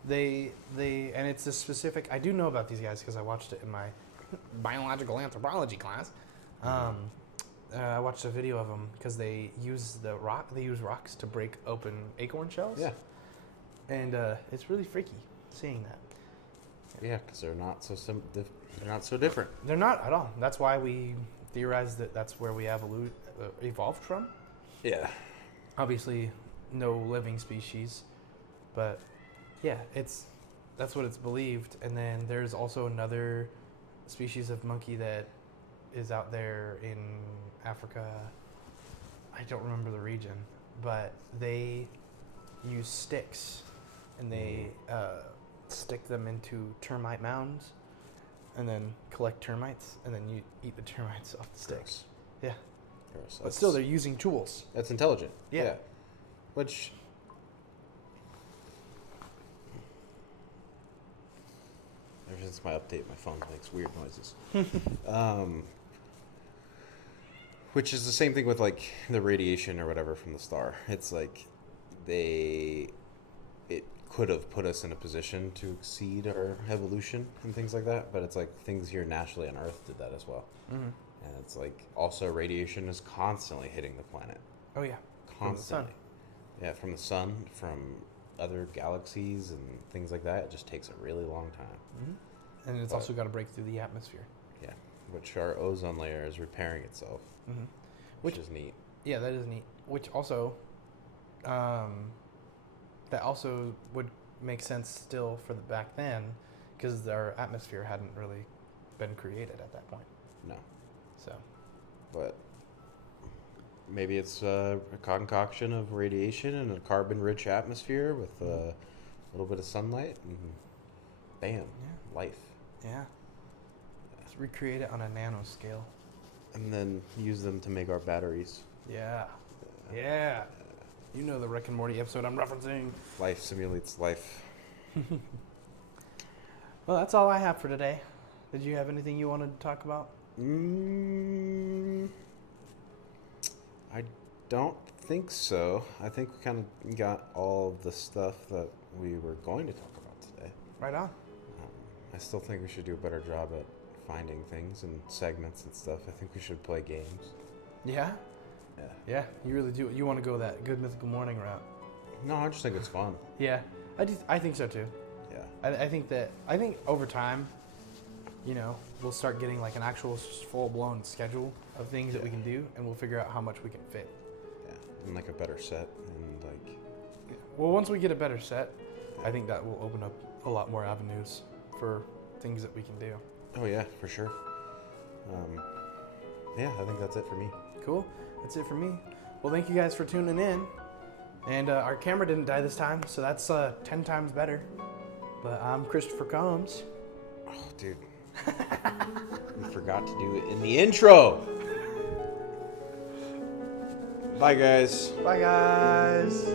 They and it's a specific. I do know about these guys because I watched it in my biological anthropology class. I watched a video of them because they use rocks to break open acorn shells. Yeah. And it's really freaky seeing that. Yeah, because they're not so they're not so different. They're not at all. That's why we theorize that that's where we evolved from. Yeah. Obviously, no living species, but yeah, that's what it's believed. And then there's also another species of monkey that is out there in Africa. I don't remember the region, but they use sticks and they stick them into termite mounds, and then collect termites, and then you eat the termites off the stick. Gross. Yeah. Gross. But still, they're using tools. That's intelligent. Yeah. Which... Ever since my update, my phone makes weird noises. Which is the same thing with like the radiation or whatever from the star. It's like it could have put us in a position to exceed our evolution and things like that, but it's like things here naturally on Earth did that as well. Mm-hmm. And it's like also radiation is constantly hitting the planet. Oh yeah, constantly. Yeah, from the sun, from other galaxies and things like that. It just takes a really long time. Mm-hmm. And it's also got to break through the atmosphere. Yeah, which our ozone layer is repairing itself, mm-hmm. which is neat. Yeah, that is neat. Which also, that also would make sense still for the back then, because our atmosphere hadn't really been created at that point. No. So. But maybe it's a concoction of radiation and a carbon-rich atmosphere with a little bit of sunlight, and bam, life. Yeah. Let's recreate it on a nano scale. And then use them to make our batteries. Yeah. Yeah. You know the Rick and Morty episode I'm referencing. Life simulates life. Well, that's all I have for today. Did you have anything you wanted to talk about? I don't think so. I think we kind of got all of the stuff that we were going to talk about today. Right on. I still think we should do a better job at finding things and segments and stuff. I think we should play games. Yeah? Yeah. Yeah, you really do. You want to go that Good Mythical Morning route. No, I just think it's fun. Yeah, I think so too. Yeah. I think over time, we'll start getting like an actual full-blown schedule of things that we can do, and we'll figure out how much we can fit. Yeah, and like a better set, and like... Well, once we get a better set, I think that will open up a lot more avenues for things that we can do. Oh yeah, for sure. Yeah, I think that's it for me. Cool. That's it for me. Well, thank you guys for tuning in. And our camera didn't die this time, so that's 10 times better. But I'm Christopher Combs. Oh, dude. We forgot to do it in the intro. Bye, guys. Bye, guys.